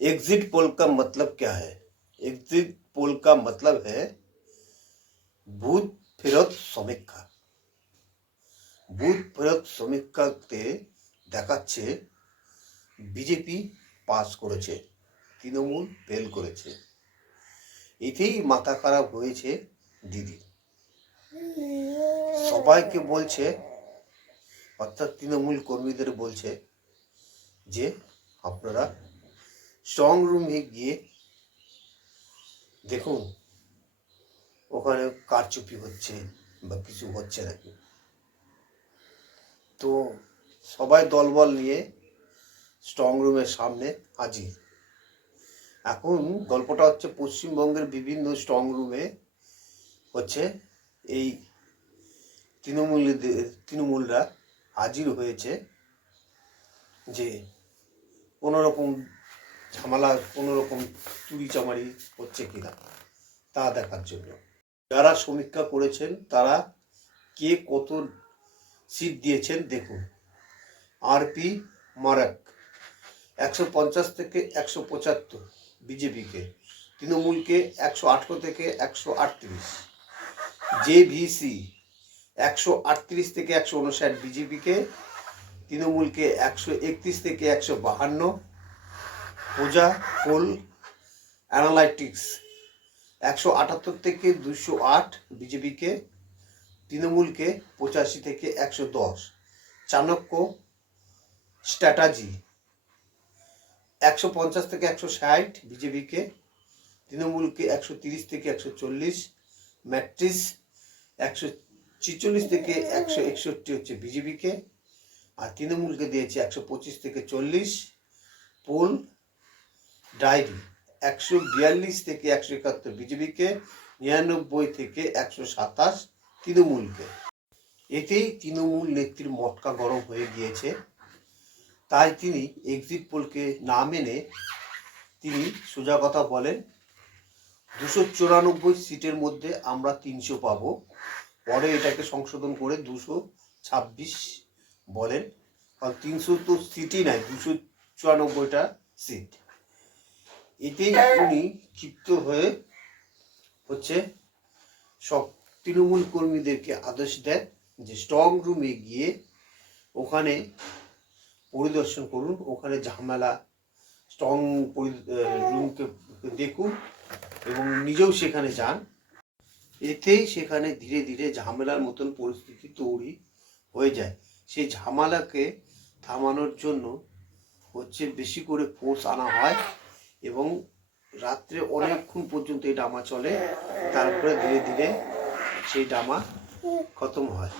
Exit poll का मतलब क्या है? एग्जिट पोल का मतलब है ভূত ফেরত সমীক্ষা। ভূত ফেরত সমীক্ষাতে দেখাচ্ছে বিজেপি পাস করেছে, তৃণমূল ফেল করেছে। এতেই মাথা খারাপ হয়েছে দিদি। সবাইকে বলছে, অর্থাৎ তৃণমূল কর্মীদের বলছে যে আপনারা স্ট্রং রুমে গিয়ে দেখুন ওখানে কারচুপি হচ্ছে বা কিছু হচ্ছে নাকি। তো সবাই দলবল নিয়ে স্ট্রং রুমের সামনে হাজির। এখন গল্পটা হচ্ছে পশ্চিমবঙ্গের বিভিন্ন স্ট্রং রুমে হচ্ছে এই তৃণমূলরা হাজির হয়েছে যে কোনোরকম ঝামেলা, কোনোরকম চুরি চামারি হচ্ছে কিনা তা দেখার জন্য। যারা সমীক্ষা করেছেন তারা কে কত সিট দিয়েছেন দেখুন। আরপি মারাক 150 থেকে 175 বিজেপিকে, তৃণমূলকে 118 থেকে 138, জেভিসি 138 থেকে 159 বিজেপিকে, তৃণমূলকে 131 থেকে 152, প্রজা পোল অ্যানালাইটিক্স 178 থেকে 208 বিজেপিকে, তৃণমূলকে 85 থেকে 110, চাণক্য স্ট্র্যাটাজি 150 থেকে 160 বিজেপিকে, তৃণমূলকে 130 থেকে 140, ম্যাট্রিক্স 146 থেকে 161 হচ্ছে বিজেপিকে, আর তৃণমূলকে দিয়েছে 125 থেকে 40, পোল ডায়েরি 142 থেকে 171 বিজেপিকে, 99 থেকে 127 তৃণমূলকে। এতেই তৃণমূল নেত্রীর মটকা গরম হয়ে গিয়েছে। তাই তিনি এক্সিট পোলকে না মেনে তিনি সোজা কথা বলেন, 294 সিটের মধ্যে আমরা 300 পাবো। পরে এটাকে সংশোধন করে 226 বলেন, কারণ 300 তো সিটই নাই, 294টা সিট। এতেই উনি ক্ষিপ্ত হয়ে হচ্ছে সব তৃণমূল কর্মীদেরকে আদেশ দেন যে স্ট্রং রুমে গিয়ে ওখানে পরিদর্শন করুন, ওখানে ঝামেলা, স্ট্রং রুমকে দেখুন এবং নিজেও সেখানে যান। এতেই সেখানে ধীরে ধীরে ঝামেলার মতন পরিস্থিতি তৈরি হয়ে যায়। সেই ঝামেলাকে থামানোর জন্য হচ্ছে বেশি করে ফোর্স আনা হয় এবং রাত্রে অনেকক্ষণ পর্যন্ত এই ড্রামা চলে, তারপরে ধীরে ধীরে সেই ড্রামা খতম হয়।